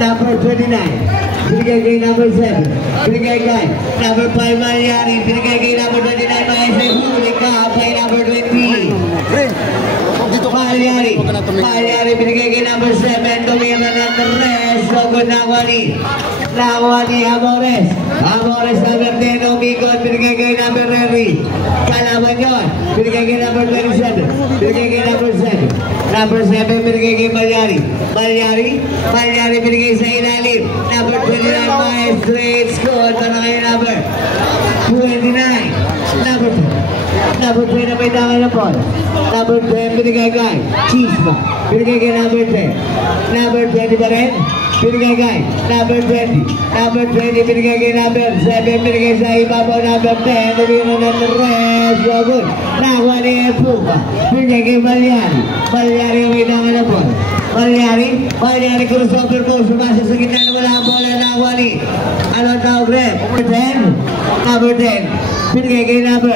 number 29. Binigay kay number 7. Binigay kay number 5, Malyari. Binigay kay number 29, Maestre. Huli ka kay number 20. Malyari. Binigay kay number 7. Tumira ng 3. Sugod na Wani. Amores. Amores number 10. Umikot. Binigay kay number 3. Kalaban yun. Binigay kay number 27. Binigay kay number 7. Number 7. Binigay kay Malyari. Malyari binigay sa ilalim. Number 29. Straight score para kay number 29. Number 10 na may tangan na Paul. Number 10 binigay kay Chisma. Binigay kay number 10. Number 20 pa rin. Binigay kay number 20. Number 20 binigay kay number 7. Binigay sa ibabaw number 10. Tumira ng rest. So good. Nakuha ni Epuka. Binigay kay Malyari. Malyari may tangan na Paul. Malyari crossover po. Sumasok sa gitna na wala ang bola. Nakuha ni ano tawag rin? Number 10. Binigay kay number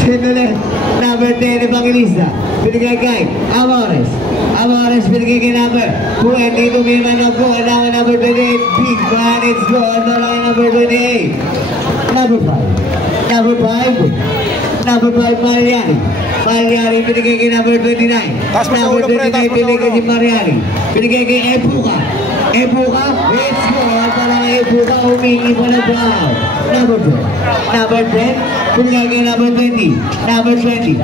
10 Evangelista. Binigay kay Amores binigay kay number 20. Tumira na po. Number 28. Big man. It's good. Number 28. Number 5 Malyari binigay kay number 29. Number 29 binigay kay Malyari. Binigay kay Epuka. It's good. Para kay Epuka. Humingi mo na daw. Number 10 binigay kay number 20. Number 20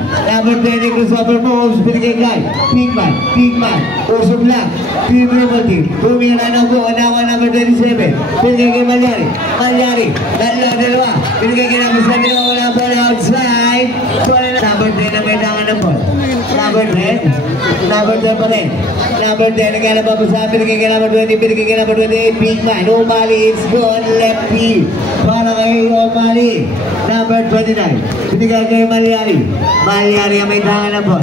crossover moves. Binigay kay Big man. Usog lang. Tumira na po. Number 27. Binigay kay Malyari. Dalawa. Binigay kay number 7. Wala po outside. Number 10 na may tangan na po. Number 10 pa rin. Number 10 nagkala pa po sa binigay kay number 20. Binigay kay number 28. Big man. Umali. It's good. Lefty. Para kay Umali. Number 29. Binigay kay Malyari ang may tangan na po.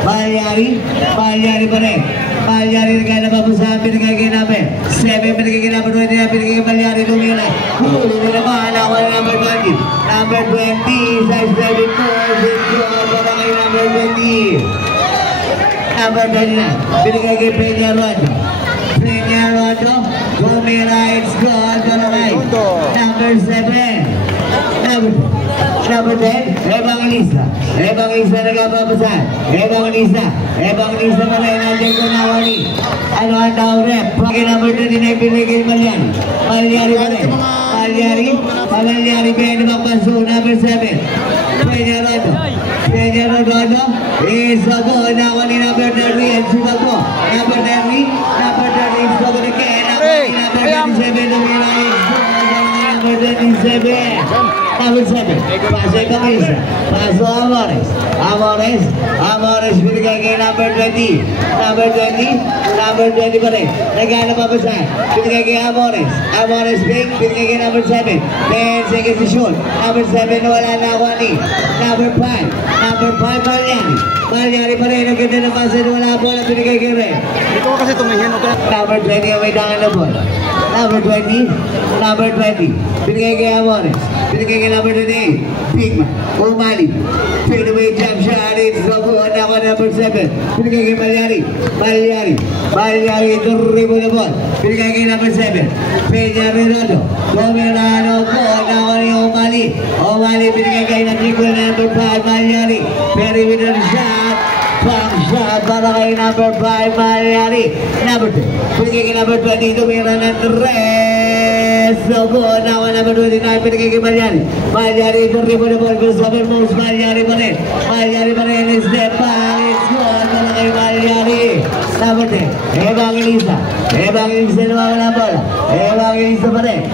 Malyari pa rin. Malyari nagkala pa po sa binigay kay number 7. Binigay kay number 20. Binigay kay Malyari. Lumila. Huli na naman. Nakuha na number 20. Number 20. Size 7 po. Para kay number 20. Number 29. Binigay kay Peña Rondo. Lumila. It's good. Para kay number 7. Number 10, Evangelista nagpapasan. Evangelista pa rin. Nandiyan ko na Wani. Ano ang tawag rep? Pagka number 29, binigay Malyari pa rin. Malyari Peña Magpaso. Number 7, Peña Rondo. Isago na Wani number 30. And sumago. Number 30. Isago na kaya number 37. Number 37. Number 7. Paso Evangelista. Paso Amores binigay kay number 20. Number 20 pa rin. Nagana pa sa binigay kay Amores binigay kay number 7. 10 seconds to shoot. Number 7 wala na ako ni. Number 5 Malyari pa rin. Ang ganda na paso wala bola binigay kay Ray. Dito ko kasi tumingin. Number 20 ang may tangan na bola. Number 20 binigay kay Amores. Binigay kay number 28. Big man. Umali. Fade away jump shot. It's number 7. Binigay kay Malyari. Turribo na ball. Binigay kay number 7. Peña Rondo. Dominano po. Umali. Binigay kay number 5. Malyari. Perimeter shot. Pang shot para kay number 5. Malyari. Number 2. Binigay kay number 20. Tumira ng 3. So good. Now number 29. Binigay kay Malyari. Turribo na ball. Crossover moves. Malyari pa rin. Step back. It's good para kay Malyari. Number 10. Evangelista na wala bola. Evangelista pa rin.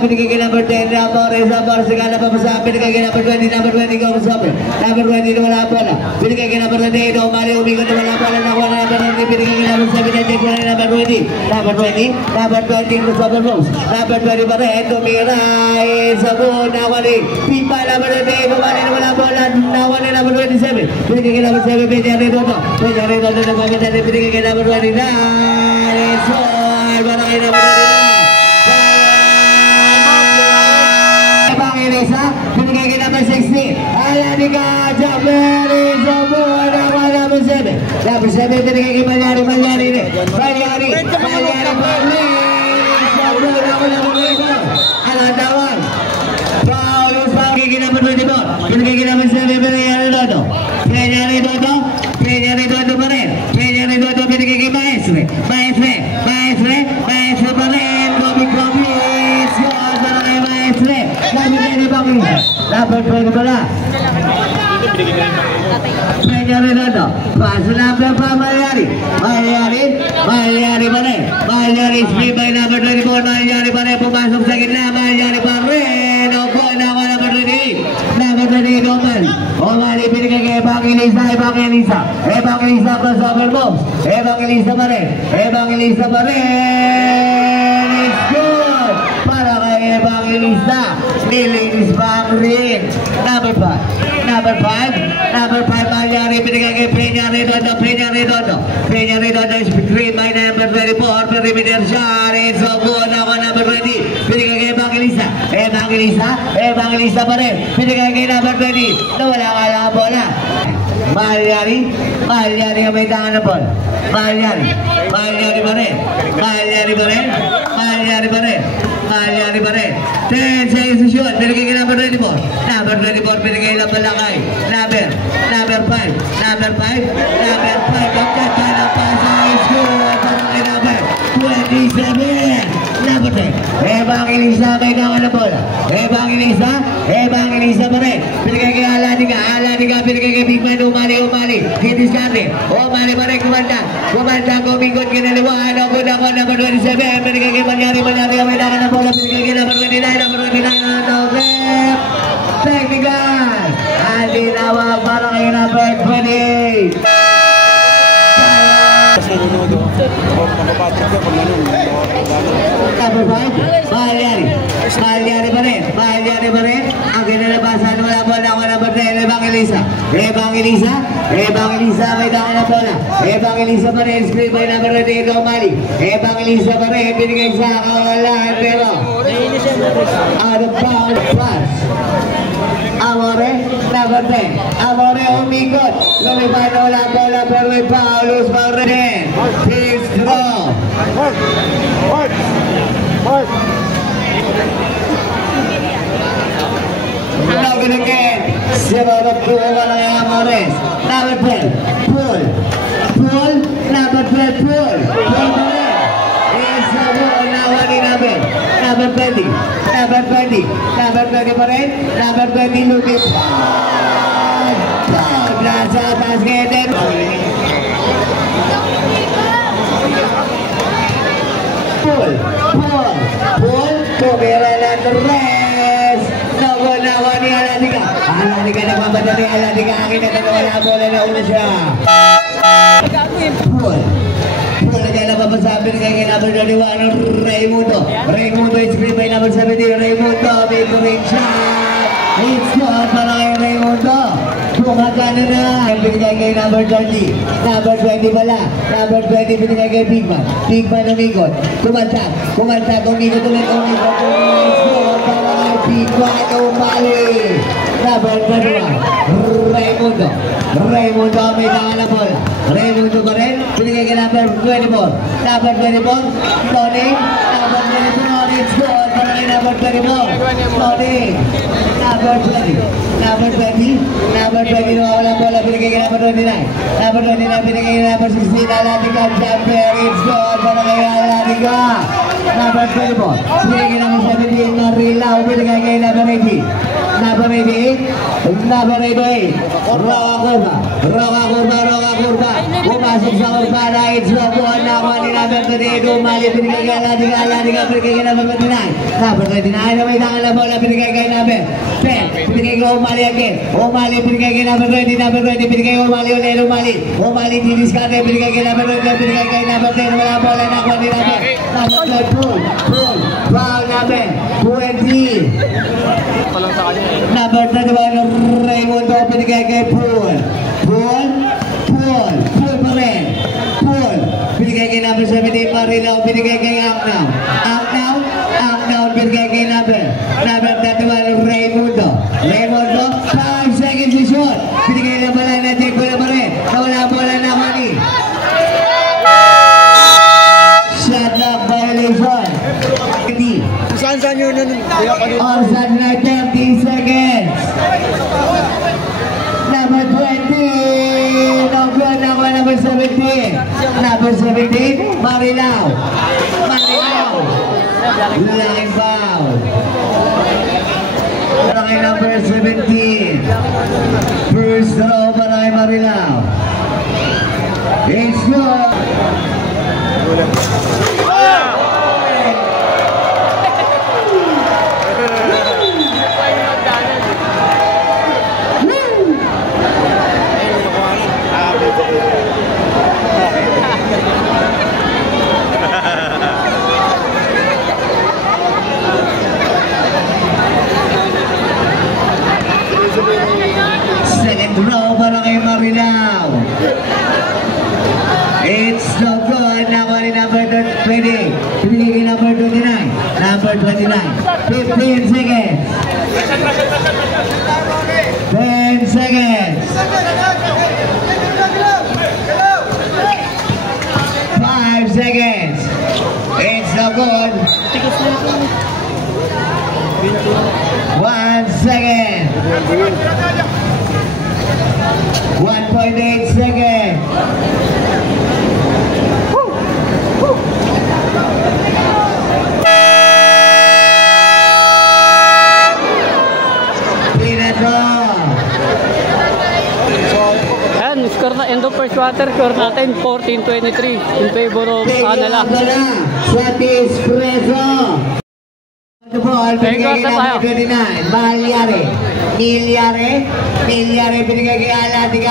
Binigay kay number 10. Amores. Sigala pa sa binigay kay number 20. Number 20 go crossover. Number 20 na wala bola. Binigay kay number 28. Umali umikot na wala bola. Nakuha na number 20. Binigay kay number 7. Wala number 20. Number 20 crossover moves. Number 20 pa rin. Tumira. Sabon. Nakuha ni Pipa. Number 28. Umali na wala bola. Nakuha na number 27. Binigay kay number 7. Peña Rondo na maganda. Binigay kay number 29. It's all para kay number 29. Evangelista. Binigay kay number 16. Ayan ni ka. Jumper. Sabon. Nakuha number 7. Number 7, binigay kay Malyari. Malyari. Alantawan. Foul. Binigay kay number 24. Binigay kay number 7, Malyari Dodo. Malyari Dodo pa rin. Malyari Dodo binigay kay Maestre. Maestre pa rin. Gobi. Score para kay Maestre. Number 20 pala. Malyari Dodo. Pass number 5, Malyari. Malyari pa rin. Malyari spray by number 24. Malyari pa rin. Pumasok sa gitna. Malyari pa rin. Opo na ako number 28. Number 28 open. Omali binigay kay Evangelista. Evangelista crossover moves. Evangelista pa rin. It's good. Para kay Evangelista. Nilinis pa ang ring. Number 5, Malyari, binigay kay Peña Redondo is screen by number 24, perimeter shot, it's so good, ako number 20, binigay kay Evangelista pa rin, binigay kay number 20, nawala ka lang ang bola. Malyari ang may tangan ng bola. Malyari pa rin. 10 seconds to shoot. Binigay kay number 24. Number 24, binigay lang balakay. Number 5. Pagkakita ng pasa. Score para kay number 27. Number 10. Evangelista may tangan ng bola. Evangelista pa rin. Binigay kay Aladiga. Binigay kay Big Man. Umali. Didiskarte. Umali pa rin. Kumanda. Kumingot kinaliwaan. Ako number 27. Binigay kay Malyari. May tangan ng bola. Binigay kay number 29. Technical. Andi nawag para kay number 28. Number 5, Malyari pa rin. Ang kinalabasan, wala bola ako number 10, Evangelista may tangan na bola. Evangelista pa rin, screen by number 28, Omali. Evangelista pa rin, binigay sa kawalan, pero out of bounds, plus Amore, number 10. Amore umikot. Lumipad na wala bola, pero may Paulus pa rin. He's draw. Now good again. 0-2 wala kay Amores. Number 12. Pull. Number 12. Pull pa rin. He's the ball. Nawa ni number 20. Number 20 pa rin. Number 20 lupit. Nasa basket. Pull. Tumira ng rest. Nawa ni Aladiga. Aladiga nagmamadali. Aladiga akin na wala bola na una siya. Pull na dyan napapasabi kay number 21, Raymundo is screen by number 17, Raymundo, big ring shot. It's good para kay Raymundo. Bumagana na. Binigay kay number 20. Number 20 pala. Number 20 binigay kay Big Man umikot. Kumanta, umikot. It's good para kay Big Man umali. Number 21, Raymundo may tangan na bola. Raymundo pa rin. Binigay kay number 24. Number 24, Tony. Number 24, it's good para kay number 24. Tony. Number 20 nawawala bola. Binigay kay number 29. Number 29 binigay kay number 16. Aladiga jumper. It's good para kay Aladiga. Number 24 binigay kay number 17. Marilaw binigay kay number 18. Number 88. Roka kurba. Pumasok sa kurba na it's good. Nakuha ni number 38. Umali binigay kay Aladiga binigay kay number 29. Number 29 na may tangan na bola. Binigay kay number 10. Binigay kay Umali again. Umali binigay kay number 20. Number 20 binigay kay Umali ulit. Umali didiskarte. Binigay kay number 20. Binigay kay number 10. Wala bola. Nakuha ni number 10. Pull. Foul number 20. Number 31, Raymundo binigay kay Pull pa rin. Binigay kay number 17, Marilaw binigay kay Angnaw binigay kay number 31, Raymundo 5 seconds to shoot. Binigay na pala na Jake bola pa rin. Nawala bola na Mani. 17. Number 17, Marilao. Marilao. Laking foul. Para kay number 17. First throw para kay Marilao. It's good. Second row para kay Marilao. It's no good. Nakuha ni number 20. Pinigay kay number 29. Number 29. 15 seconds. 10 seconds. 5 seconds. It's no good. 1 second. 1.8 seconds. Ayan, score na, end of first quarter, score natin 14-23 in favor of Anala. Swatis Preso. The ball, binigay kay number 29, Malyari. Milyari, binigay kay Aladiga.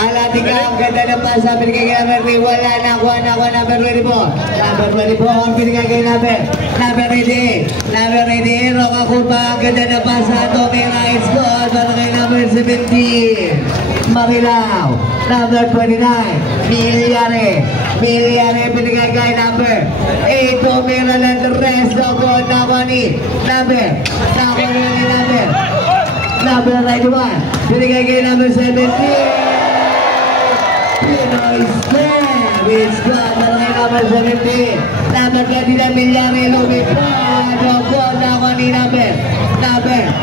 Ang ganda ng pasa, binigay kay number 3, wala na, number 24. Number 24, binigay kay number 88. Number 88, Roca Curva, ang ganda ng pasa, Tomira, it's good, para kay number 17, Marilao. Number 29, Milyari, binigay kay number 8, Tomira, and the rest of good, nakuha ni number 91, binigay kay number 17, Pinoy Slam, it's good, para kay number 17, number 29, Milyari, lumipad, good, nakuha ni number 12,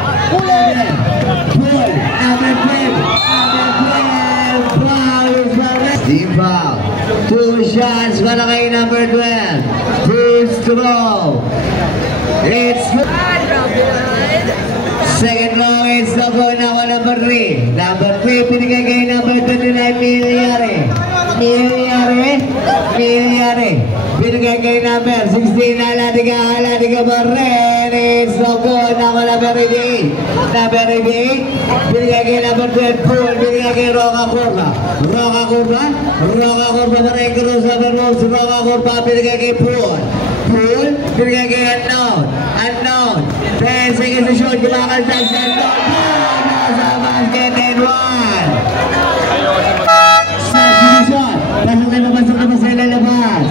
foul, 2 shots para kay number 12, first throw, it's good. Second row, it's no good. Now number 3. Number 3, pinigay kay number 29, Milyari. Pinigay kay number 16, Aladiga Barren. It's no good. Now number 88. Pinigay kay number 12, Pool. Pinigay kay Roca Curva para kay Cruz Rose. Roca Curva, pinigay kay Pool, pinigay kay Unknown. 10 seconds to shoot, kumakaltag sa Unknown. Nasa basket and 1. Substitution. Pasok na pa sa ilalabas.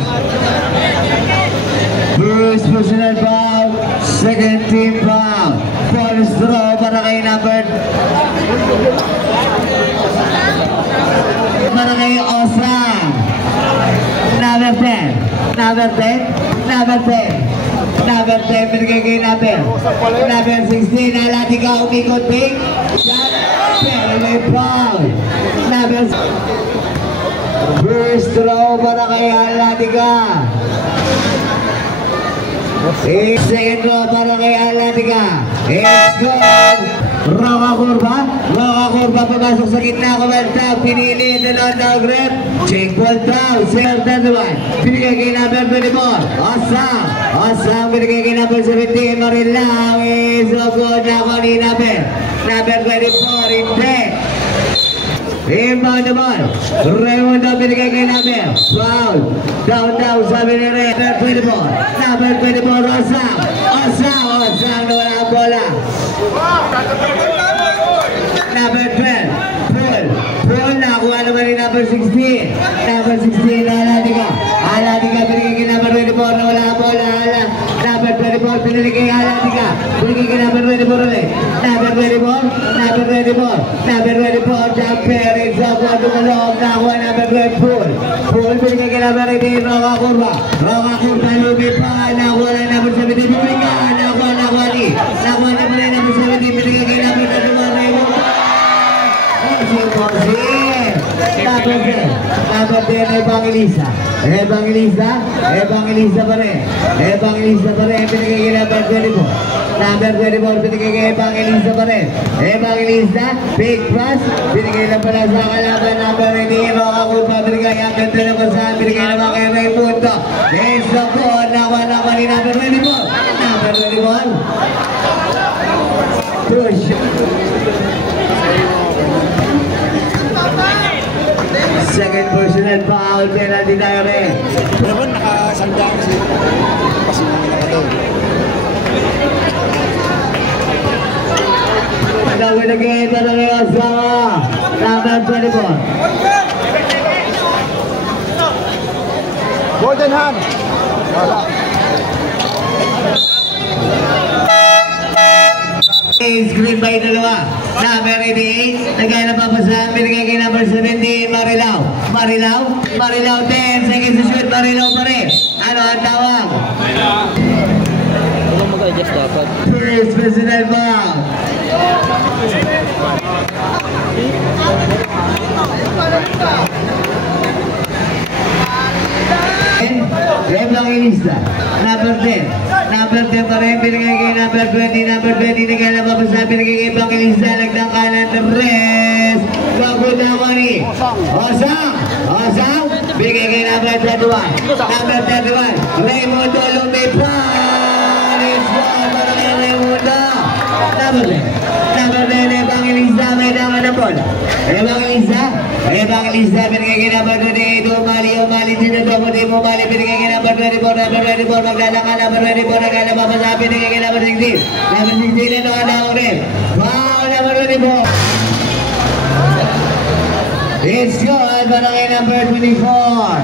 First personal foul, second team foul. First throw para kay number Osang. Number 10, binigay kay number 16, Aladiga, umikot big shot, pero may foul. First throw para kay Aladiga. Second throw para kay Aladiga. It's good. Roca Curva, papasok sa gitna, kumaltag, pinili, dalawang grip, check ball down, third one, binigay kay number 24, Osam, binigay kay number 17, Marilao, is so good, nakuha ni number 24, hindi. Inbound the ball, Raimundo, binigay kay number, foul, down, sabi ni Ray, number 24, Osam, na wala ang bola. Number 12, Paul, nakuha naman ni number 16, Aladiga, binigay kay number 24, na wala ang bola, number 24, binigay kay Aladiga, binigay kay number 24 ulit, number 24, jumper, it's up, dumalong, nakuha number 12, Paul, binigay kay number 18, Roca Curva, lumipad, nakuha na number 17, binigay, nakuha naman ni number 17, binigay kay number 21, Raymond. Number 10. Number 10, Evangelista. Evangelista. Evangelista pa rin. Evangelista pa rin. Pinigay kay number 24. Number 24, pinigay kay Evangelista pa rin. Evangelista. Big pass. Pinigay na pala sa kalaban. Number 9, Roca Curva. Pinigay ang ganda naman sa pinigay naman kay Raymundo. It's the ball. Nawa ni number 24. Number 21. Push. Second personal foul, penalty tayo rin. Naman nakasandaan si kasi namin nakatawag. Nagawin na kayo ito na rin ang sama. Number 24. Golden hand. Screen by dalawa. Number 88. Nagkaya na papasahan. Binigay kay number 17. Marilao. Marilao 10 seconds to shoot. Marilao pa rin. Ano ang tawag? Huwag mag-adjust dapat. First personal foul. Evangelista. Number 10. Number 10 pa rin. Binigay kay number 20. Number 20. Nagkaya na papasahan. Binigay kay Evangelista. Nagdang kanan ng rest. Wagod na mani. Osang. Binigay kay number 21. Number 31. Raymundo lumipad. It's one para kay Raymundo. Number 10. Evangelista. May daman na bola. Evangelista. Binigay kay number 28. Umali. Sinadobo din mo. Binigay kay number 24. Number 24. Maglalaka. Number 24. Nagkala papasahan. Binigay kay number 16. Number 16 na nakadawag rin. Wow. Number 24. It's good para kay number 24.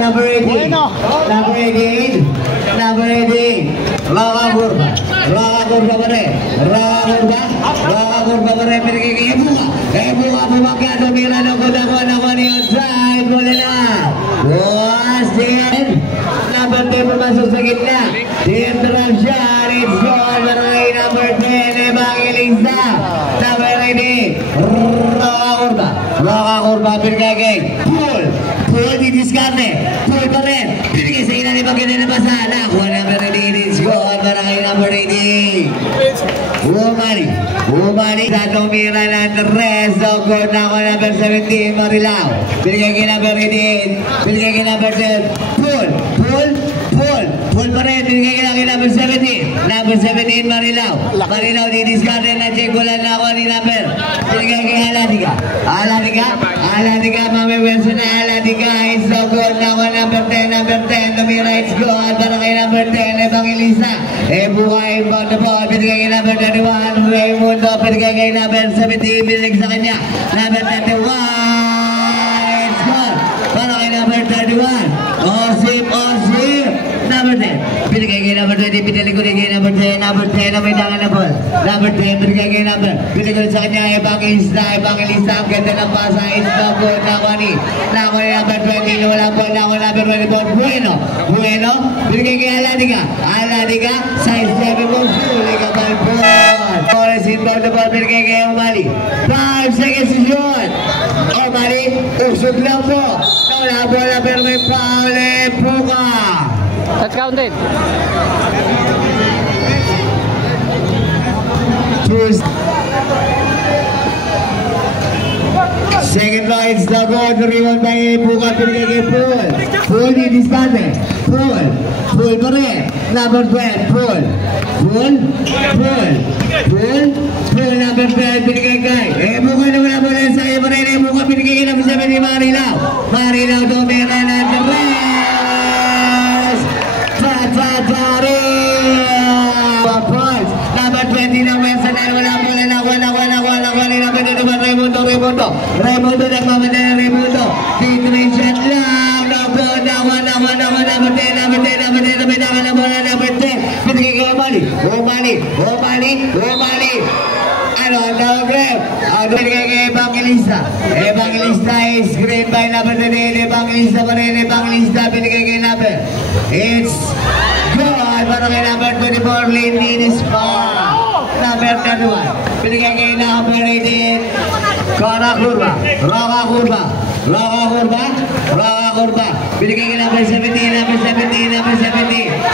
Number 18. Number 18. Number 18. Roca Curva pa rin. Roca Curva pa rin. Pinigay kay Ebuka. Bumaka. Tumira na ko ni outside. Bola na. Buwas din. Number 10 pumasok sa gitna. Team drop shot. It's good para kay number 10. Evangelista. Number 18. Roca Curva. Pinigay kay Pool didiskarte. Pool pa rin. Pinigay sa ilalim ang ganda na basa. Nakuha number 18. It's good para kay number 18. Umani. Sa tumira ng rest. So good na ako number 17. Marilao. Pinigay kay number 18. Pinigay kay number 10. Pool pa rin. Pinigay kay number 17. Number 17 Marilao. Didiskarte na check. Wala na ako ni number. Pinigay kay Aladiga. Mami Wilson na Aladiga. It's so good na ako number 10. Tumira it's good para kay number 10. Evangelista. Ebuka inbound the ball. Pinigay kay number 31. Raymundo. Pinigay kay number 17. Pinigay sa kanya. Number 31. It's good para kay number 31. Osip. Number 10. Pinigay kay number 20. Pinili ko kay number 10. Number 10 na may dangan na ball. Number 10. Pinigay kay number. Pinigay sa kanya. Evangelista. Ang ganda ng pasa. It's the good. Nako ni number 20. Wala ball. Nako number 24. Bueno. Pinigay kay Aladiga. Size 7 mo. Sulit ka ball. Forest inbound the ball. Pinigay kay Umali. 5 seconds to shoot. Umali. Usog lang po. Wala bola pero may foul. Puka. That's counted. Second line, it's the good. Rebound by Puka. Pinigay kay Pool didiskarte. Pool pa rin. Number 12. Pool. Number 12. Pinigay kay Puka na wala bola sa iyo pa rin. Puka pinigay kay number 7 ni Marilao. Tumira na the rest. Number 20 na Wilson na wala bola na Raymundo nagmamadala Raymundo. Dito na yung shot lang. Number 10 na bola number 10. Pinigay kay Umali. Ano ang tawag Greg? Pinigay kay Evangelista. Is screen by number 10. Evangelista pa rin. Pinigay kay number. It's good para kay number 24. Lindinis pa. Number 31. Pinigay kay number 18. Roca Curva. Roka Kurba. Binigay ka number 17.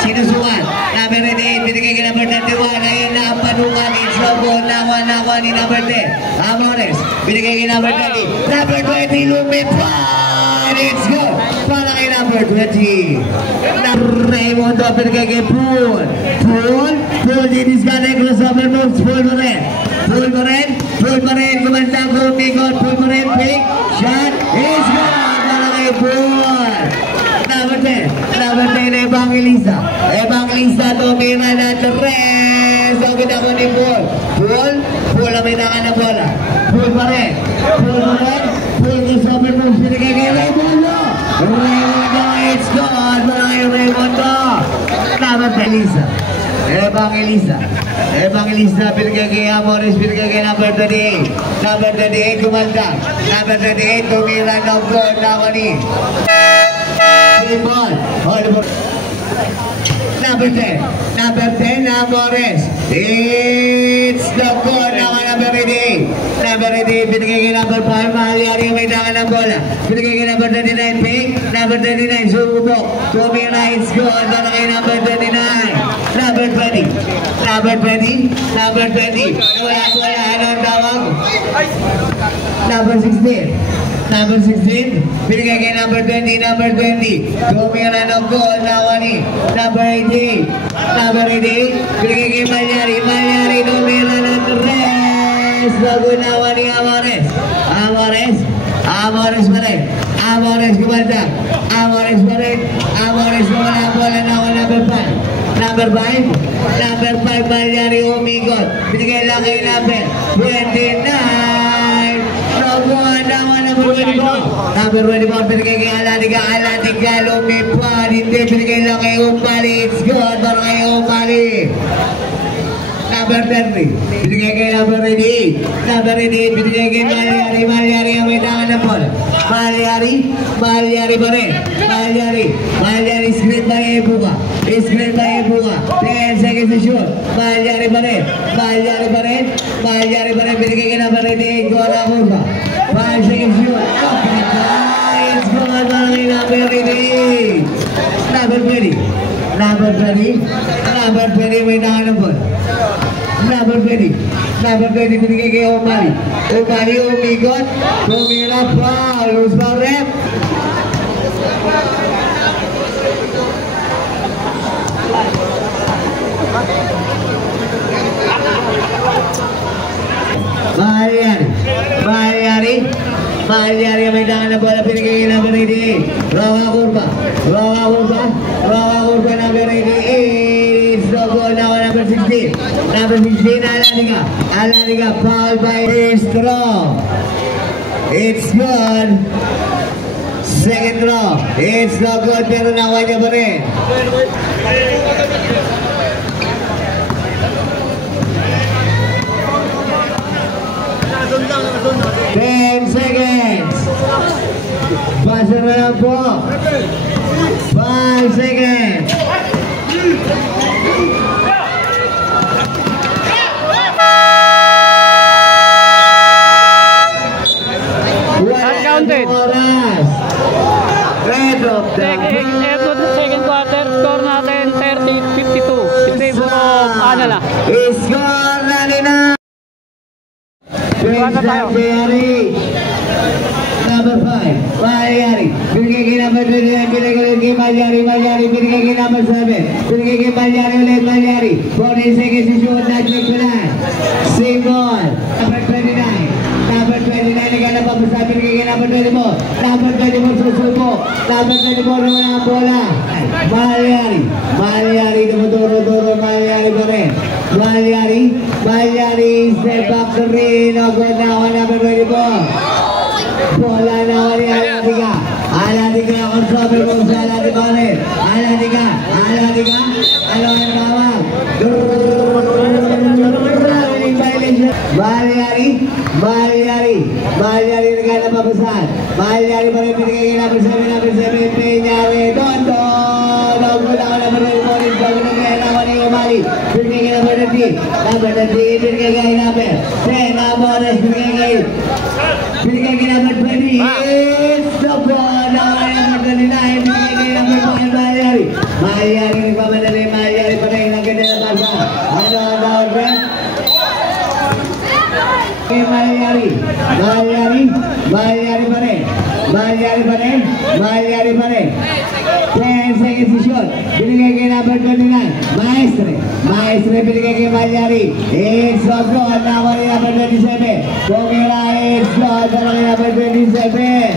Sinusukan. Number 88. Binigay ka number 31. Ayun na ang panukan. It's no good. Nakuha ni number 10. Amores. Binigay ka number 20. Number 20. Lumipad. It's good. Para kay number 20. Raymondo. Binigay kay Pool. Pool. Dinis ka na yung crossover moves. Pool mo rin. Kumanda ko. Pool mo rin. Pick. Shot. It's good. Para kay Pool. Number 10, Evangelista, tumira na 3. So, kita ko ni Paul. Paul ang may naka na bola. Paul pa rin. Paul is over moves. Binigay kay Raymondo. It's gone. Marami Raymondo. Number 10, Evangelista, binigay kay Amores, binigay kay number 38. Number 38, kumanda. Number 38, tumira ng goal. Nakani. Number 10, Amores. It's the goal. Number 88, binigay kay number 5, Mahalyari ang may daka ng bola. Binigay kay number 39, Pink. Number 39, Sumubok. Tumira, it's goal. Dala kay number 39. Number 20. Wala, anong tawag? Number 16, binigay kay number 20. Tumira ng goal, Nawani. Number 88, binigay kay Malyari, tumira ng 3. Bago Nawani, Amores pa rin. Amores kumanda. Amores pa rin. Amores wala bola na number 5. Number 5, Malyari umigot. Binigay lang kay number 29. Number 24, binigay kay Aladiga, lumipad. Hindi, binigay lang kay Umpali. It's good, para kay Umpali. Number 30, binigay kay number 88. Number 88, binigay kay Malyari ang may tangan na bola. Malyari pa rin. Malyari, screen by Ebuka. 10 seconds to shoot. Malyari pa rin. Binigay kay number 88, Gola Kurba. 5 seconds shoot. It's good, para kay number 88. Number 20, may tangan na bola. Number 20, binigay kay Umali, umigot, tumira pa, lose pa rep. Mahalyari may tangan na bola, binigay kay number 88. Roka Kurba, number 88. It's no goal now, number 16. Aladiga, foul by first throw. It's good. Second throw. It's no good, pero nakuha niya pa rin. Buzzer na lang po. 5 seconds. Uncounted. Red of the Second quarter, score natin 30-52. In favor of Anala. Score na nila. Number 5, Malyari. Binigay kay number 29, binigay kay Malyari. Binigay kay number 7. Binigay kay Malyari ulit, Malyari. 40 seconds to shoot, not-check ko na. Same ball. Number 29, nagana pa sa binigay kay number 24. Number 24 susubo. Number 24 naman ang bola. Malyari, dumuduro, Malyari pa rin. Malyari, step back to rin. Good na, number 24. Bola na wali Aladiga ang sabi mo sa Aladiga ulit. Aladiga, ano ang tawag? Malyari nagana papasan. Malyari pa rin binigay kay number 7, Peñare, Tondo. Nagula ko naman rin mo rin bago na kaya naman ni Umali. Binigay kay number 30, binigay kay number 10, Amores, binigay kay number 20. binigay kay number 29. Maestre. Maestre binigay kay Malyari. It's so good. Nakuha ni number 27. Tumira, it's good. Para kay number 27.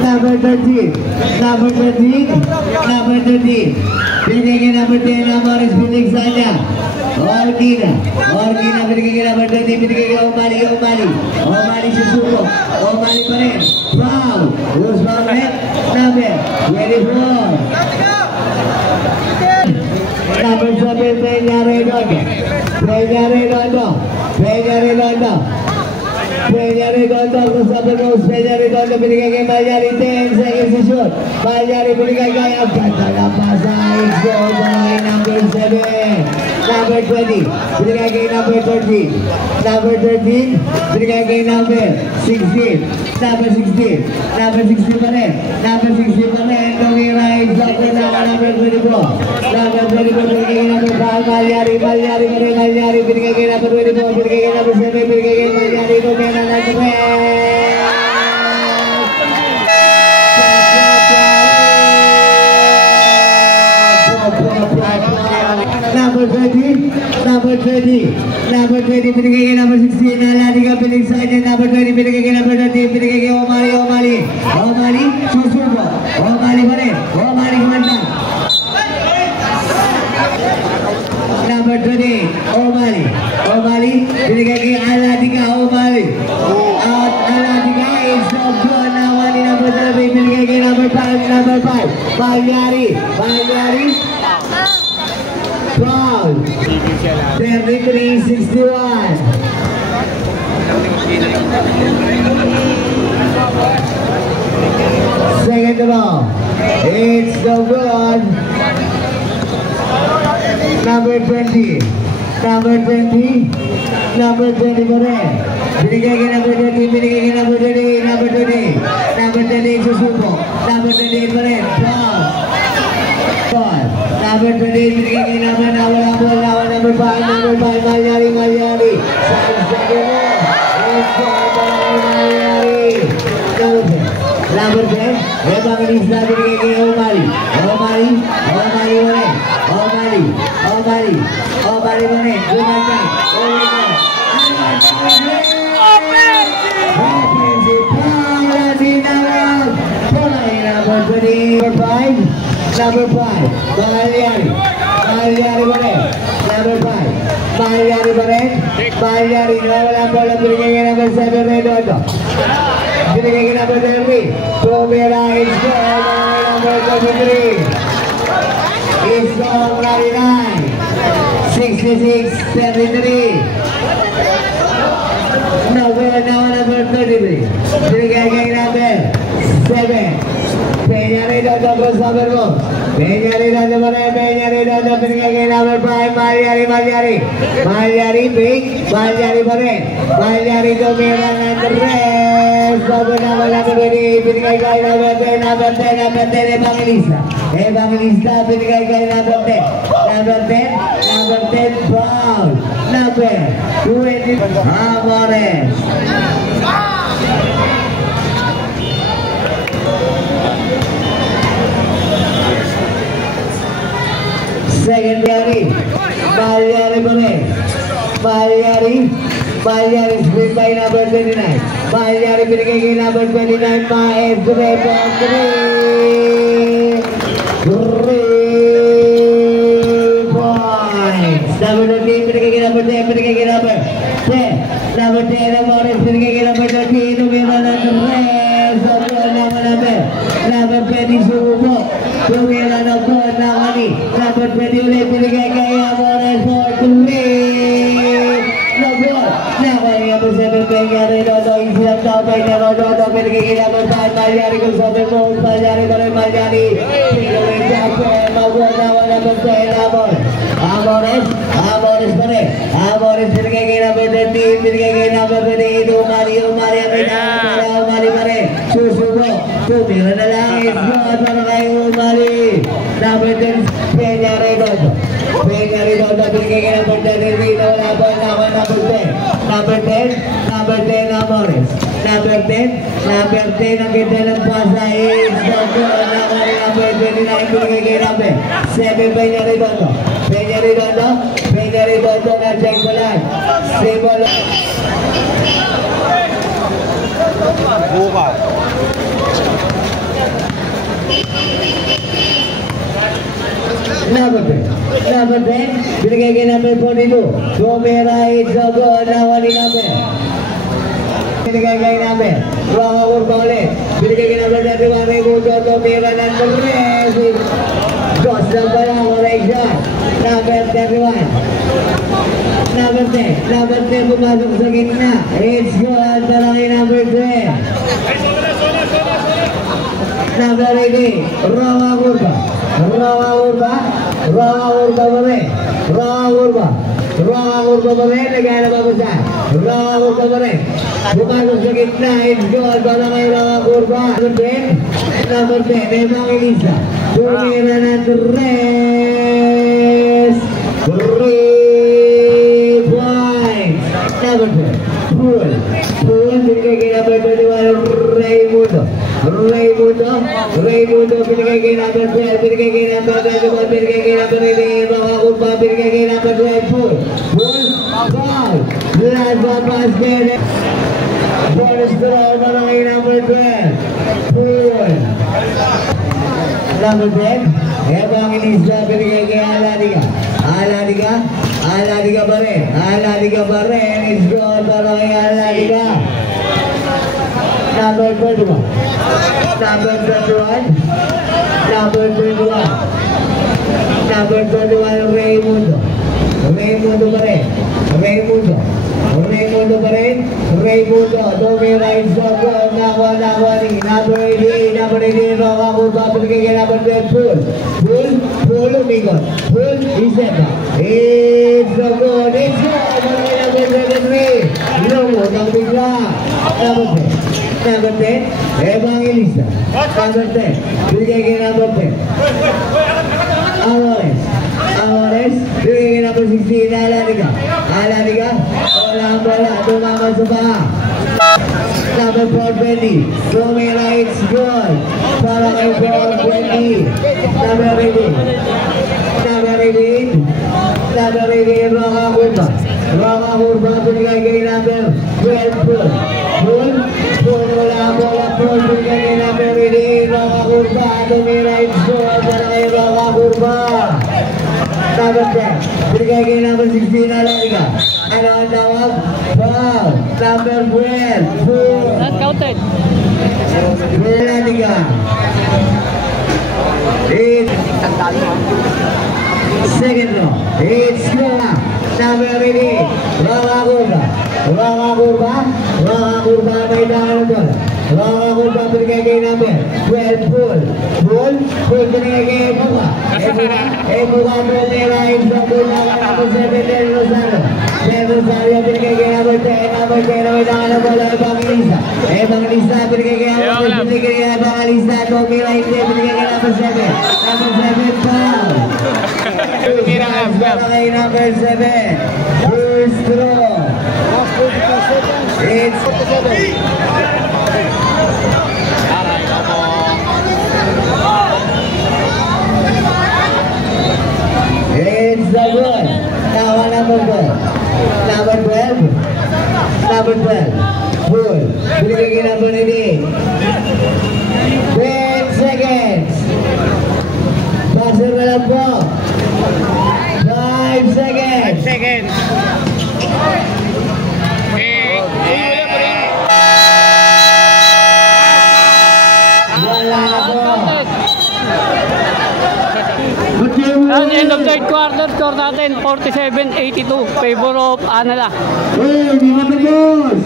Number 13. Number 13. Number 13. Binigay kay number 10 na Morris Felix Sanya. Orkina. Orkina binigay kay number 20. Binigay kay Omali. Omali. Omali susuko. Omali pa rin. Foul. Who's foul rin? Number 24. Number 7, Peña Redondo. Peña Redondo. Peña Redondo. Peña Redondo, Cruzado Rose, Peña Redondo, binigay kay Malyari, 10 seconds to shoot. Malyari binigay kay ang ganda na pasa, it's goal by number 7. Number 20, binigay kay number 13. Number 13, binigay kay number 16. Number 16, number 16 pa rin. Number 16 pa rin, tumira, it's up na number 24. Number 24, binigay kay number 5, Malyari, Malyari pa rin, Malyari, binigay kay number 24, binigay kay number 7, binigay kay Malyari, tumira. Number 20, binigay kay number 16, nalani ka piling sa kanya, number 20, binigay kay number 13, binigay kay Omali, Omali, Omali, susubo, Omali pa rin, Omali kumanda. Number 20, Omali, Omali, binigay kay Aladika, Omali, at Aladika is so good, nawali number 3, binigay kay number 5, Malyari, Malyari, foul, 33-61. Second ball, it's so good. Number 20, number 20, number 20 pa rin. Binigay kay number 20, binigay kay number 20, number 20, number 20 susubo, number 28 pa rin, foul. Number 28, binigay kay number 5, number 5, Malyari, Malyari. Second ball, it's good by Malyari. Number 10, Evangelista binigay kay Omali, Omali, Omali pa rin. Omali, Omali, Omali pa rin. Gumanda, offensive foul at Dinarang. Pulay number 5, number 5, Malyari, Malyari pa rin. Number 5, Malyari pa rin. Malyari, nawala po lang binigay kay number 7, Redondo. Binigay kay number 30, Tumira, it's good, number 33. It's gone 99, 66-33. Number 33. Binigay kay number 7. Peña Redondo, crossover mo. Peña Redondo pa rin, Peña Redondo, binigay kay number 5, Malyari, Malyari. Malyari, big, Malyari pa rin. Malyari, tumira ng rest. Number 20, binigay kay number 10, number 10, Evangelista. Evangelista, binigay kay number 10. Number 10, number 10, foul. Number 20, Amores. Secondary, Malyari pa rin. Malyari, Malyari split by number 29. Malyari binigay kay number 29, Maestre for 3 points. Number 13 binigay kay number 10, binigay kay number 10. Number 10 na Morris binigay kay number 13, tumira ng rest. Number 20 subo. Tumira ng good na kani. Number 20 ulit binigay kay Amores for 3. Nakaya number 7 Peña Redondo, isilang tapay na Redondo, binigay kay number 5, Malyari kung sabi mo, Malyari pa rin, Malyari. Pinawin Jackson, mag-work na wala number 10, Amores, Amores pa rin. Amores binigay kay number 13, binigay kay number 28, Umali ang kailangan, Umali pa rin. Susubo, tumira na lang, it's good para kay Umali. Number 10, Peña Redondo. Peña Redondo, binigay kay number 10, wala po, number 10. Number 10, Amores. Number 10 ang ganda ng pasa is so good. Number 29 binigay kay number 7 Peña Redondo na check ko lang. Symbol. Buka. Number 10 binigay kay number 42. Gomera is so good. Nawa ni number. Binigay kay number. Ruang Urba ulit. Binigay kay number 31. Raimundo Gomera ng Torres. Dos na pala. Correction. Number 31. Number 10 pumasok sa gitna. It's good. Para kay number 12. Number 18. Ruang Urba pa rin, naghanap ako sa Ruang Urba pa rin. Pumasok sa gitna, it's good, para kay Ruang Urba. Number 10, Evangelista. Tumira ng 3 points. Number 10, Pool, binigay kay number 21, Raimundo, binigay kay number 12, binigay kay number 21, binigay kay number 18, Makakumpa, binigay kay number 12, Pool, ball, Plaza Basket, bonus draw, para kay number 12, Pool, number 10, Evangelista, binigay kay Aladiga pa rin, is good, para kay Aladiga. Number 21, Raimundo pa rin, Tumira is so good, nakuha ni number 18, Ruang Urba, binigay kay number 12, Pool, umikot, Pool, iseta, it's so good, binigay number 23, lumot ang bigla, Number 10, Evangelista. Number 10, binigay kay number 10. Alvarez, binigay kay number 16, Aladiga. Wala ang bola, tumama sa paa. Number 4, Bendy. Tumira, it's good. Para kay 4, Bendy. Number 18, Ruang Urba, binigay kay number 12, Pool, wala ang bola, Pool, binigay kay number 18, Ruang Urba, Tumira, it's good, para kay Ruang Urba. Number 10, binigay kay number 16, Aladiga. Ano ang tawag? Foul. Number 12, Pool. Not counted. Aladiga. Second row, it's good. Number 18, Ruang Urba, may dahil doon. Ruang Urba, binigay kay number 12, Pool, binigay kay Ebuka, Tumira, it's so good, number 7, Del Rosario, binigay kay number 10, may dahil ng bola, Evangelista, binigay kay Evangelista, Tumira, binigay kay number 7, foul. Para kay number 7, first throw. It's the good. Now number 12, Pool, binigay kay number 18. 10 seconds. Passer na lang po. 5 seconds. Wala na po. Ang end of third quarter, score natin 47-82, favor of Anala. Hey, di ba tapos?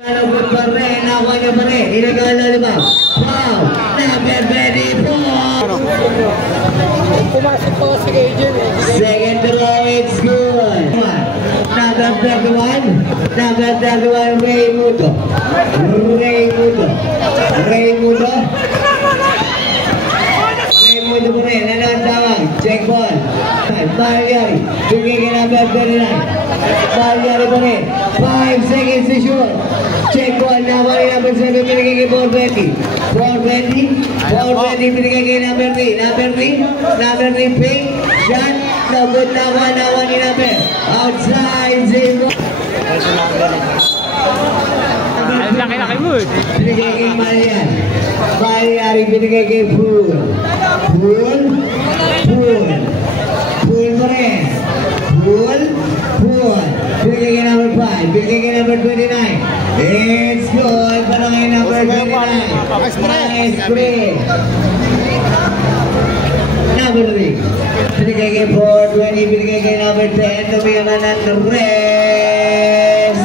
Nalagod pa rin, nakuha niya pa rin. Inagala na ba? Wow! Number 24! Pumasok pa si Agent. Second row, it's good. Number 31, Raimundo pa rin, ano ang tawag? Check ball. Malyari, bigay ka number 39. Malyari pa rin. 5 seconds to shoot. Check ball, number 7, binigay kay 420. 420, binigay kay number 3. Number 3, fake. Shot, no good, nawa ni number. Outside, zero. Ang laki-laki mo eh. Binigay kay Marian. Binigay kay Pool. Pool pa rin. Pool. Binigay kay number 5. Binigay kay number 29. It's good. Para kay number 29. Nice break. Number 3. Binigay kay 420. Binigay kay number 10. Tumiyan na ng rest.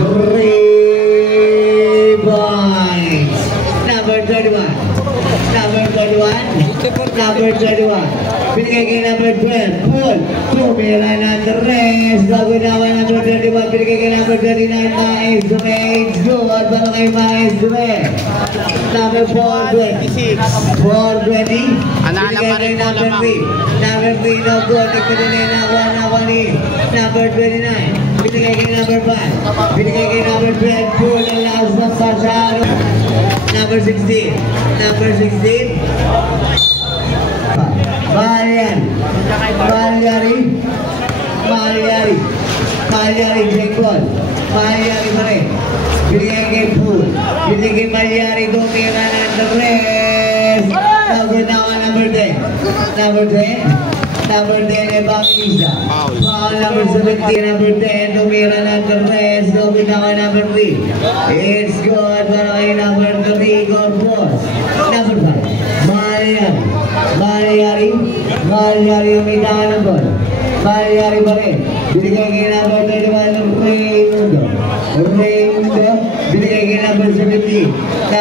3 points. Number 31. Binigay kay number 12. Pool. Tumiyan na ng rest. Nagunawa number 31. Binigay kay number 39. Maestro. It's good. Para kay Maestro. Number 420. 420. Binigay kay number 3. Number 3 no good. Nagpadalay nawa ni number 29. Binigay kay number 5. Binigay kay number 12. Pool ang lakas ng pasado. Number 16. Malyari, check ball. Malyari pa rin. Binigay kay Pool. Binigay kay Malyari. Tumira ng the rest. Number 10. Number 10 ay Bangisa. Foul number 17. Number 10. Tumira ng the rest. Number 3. It's good para kay number 3. Goal post. Number 5. Malyari umitangan ng ball. Malyari pa rin. Binigay kay number 31 ng Raymundo. Binigay kay number 17.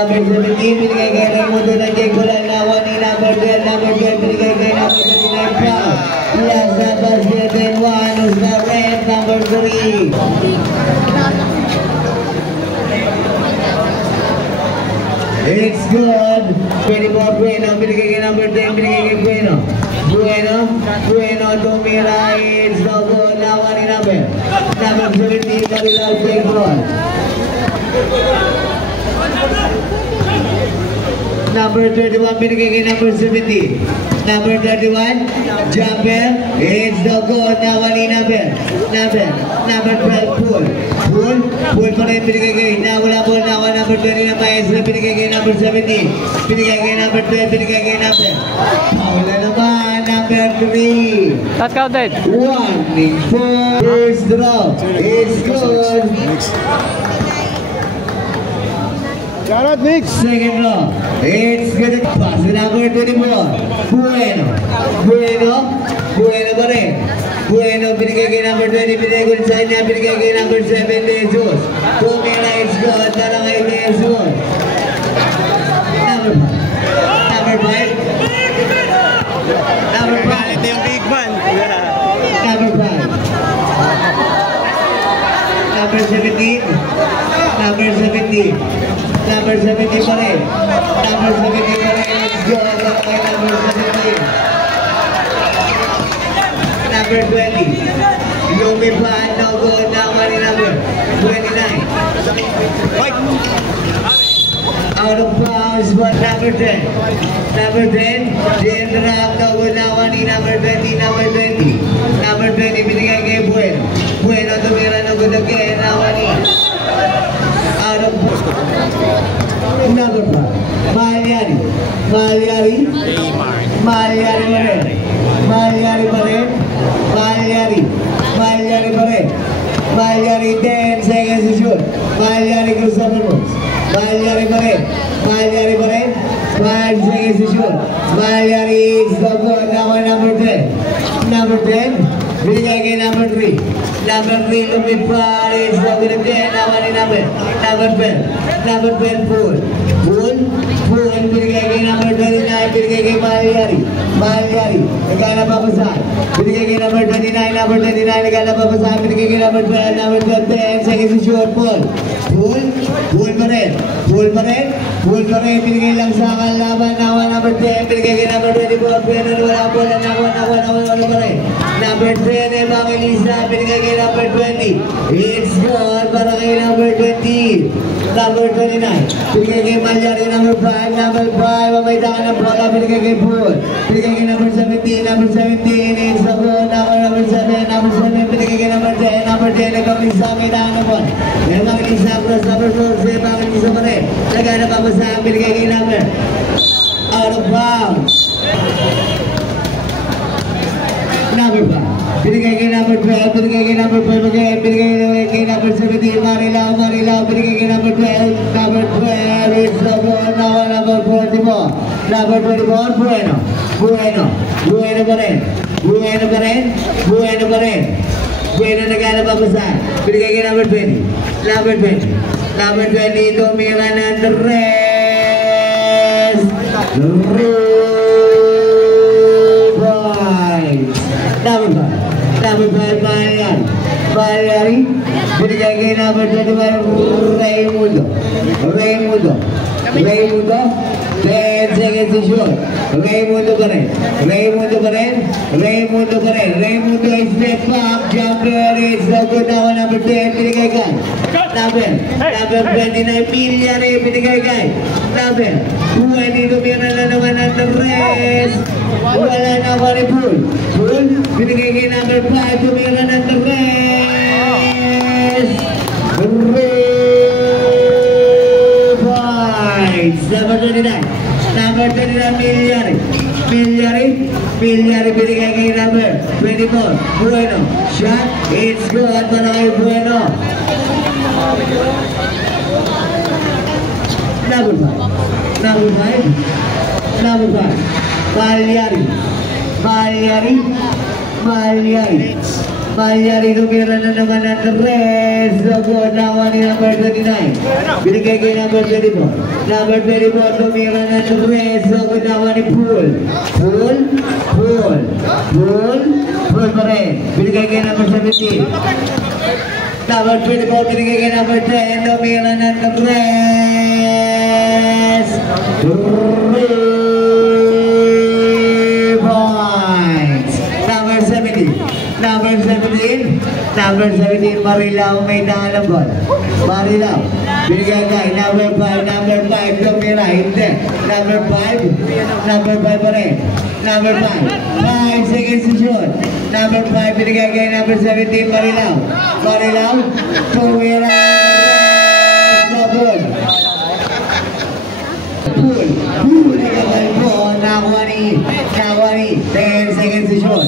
Binigay kay Raymundo ng Jekulan. Nawa ni number 12. Binigay kay number 39. Proud. Last number 7. One is the red number 3. It's good. 24 Bueno. Binigay kay number 10. Binigay kay Bueno. Tumira. It's no good. Nawa ni number 17. Kabilang take ball. Number 31. Binigay kay number 17. Number 31. Jumper. It's no good. Nawa ni number 12. Pool pa rin. Binigay kay nawala po. Nawa number 20 na Maestro. Binigay kay number 17. Binigay kay number 12. Binigay kay number. Paul na naman. Number 3. That's counted. 1-4. First draw. It's good. Shoutout, Nick. Second draw. It's good. Pass to number 24. Bueno pa rin. Binigay kay number 20. Binigay ko sa kanya. Binigay kay number 7. Jesus. Tumira. It's good. Para kay Jesus. Number 5. Ito yung big man. Number 5. Number 17. Number 17 pa rin. Let's go. Para kay number 17. Number 20. Lumipan. No good. Nawa ni number 29. Out of bounds, but number 10. General, no good. Nawa ni number 20. Number 20, binigay kay Bueno, tumira. No good again. Nawa ni. Out of bounds. Number 5. Malyari pa rin. Malyari 10 seconds to shoot. Malyari crossover moves. Malyari pa rin. 5 seconds to shoot. Malyari is the goal. Number 10. Binigay kay number 3. Number 3 lumipad. It's the good again. Nawa ni number 12. Pool. Pool, binigay kay number 29, binigay kay Malyari. Malyari, nagkana pa basahan. Binigay kay number 29, nagkana pa basahan. Binigay kay number 12, number 12, 10 seconds to shoot. Pool, pool pa rin. Pool pa rin. Binigay lang sa kalaban. Nawa number 10, binigay kay number 24. Pero wala po lang nakuha pa rin. Number 10, Evangelista, binigay kay number 20. It's good para kay number 20. Number 29, binigay kay Malyari. Number 5, mamayta ka ng bola, binigay kay Pool. Binigay kay number 17, it's the goal. Number 7, binigay kay number 10. Number 10, Evangelista, may daan ng bola. Evangelista, cross number 4, Evangelista pa rin. Nagana pa sa binigay kay number. Out of bounds. Number 5, binigay kay number 12, binigay kay number 12 again, binigay kay number 17, Marilao, binigay kay number 12, it's the goal. Now number 24, Bueno pa rin, nagana pa sa, binigay kay number 20, number 20, tumira ng rest, Number 5, Malyari, binigay kay number 21, Raymundo, 10 seconds to shoot. Raymundo pa rin. Raymundo is step back, jumper, it's so good now, number 10, binigay kay. Number 29, Malyari, binigay kay. Number 20, tumira na naman ang rest. Wala na pa rin Pool, binigay kay number 5, tumira ng rest. Number 29, Malyari, binigay kay number 24, Bueno, shot, it's good para kay Bueno. Number 5, Malyari, tumira na naman ang rest. So good now on number 29. Binigay kay number 24. Number 24, tumira na ng rest. So good now on Pool pa rin. Binigay kay number 17. Number 24, binigay kay number 10. Tumira na ng rest. 3 points. Number 17, Marilao, may daan ng ball. Marilao, binigay kay number 5, tumira, hindi. Number 5 pa rin. Number 5 seconds to shoot. Number 5, binigay kay number 17, Marilao, tumira, so good. Pool, nakuha ni, 10 seconds to shoot.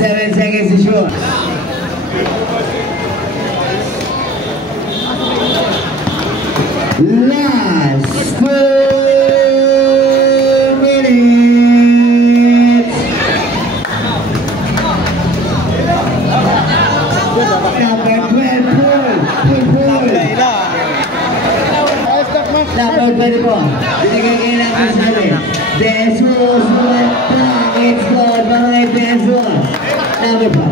7 seconds to shoot. Last 2 minutes. Number 12, Pool. Number 24. Binigay kay number 7. Jesus, it's good. Mga Jesus. Number 5,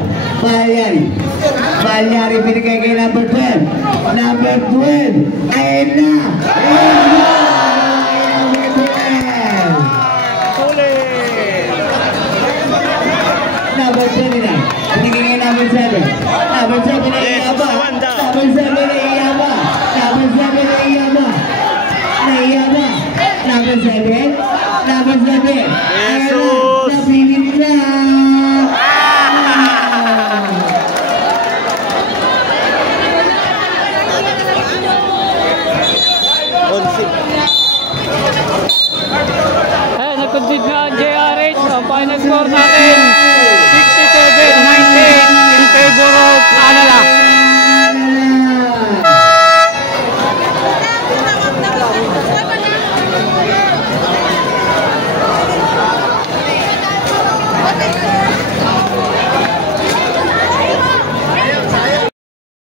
Malyari, binigay kay number 12. Number 12, ayun na! Number 12! Number 29, binigay kay number 7. Number 7 ay iyaba. Number 7,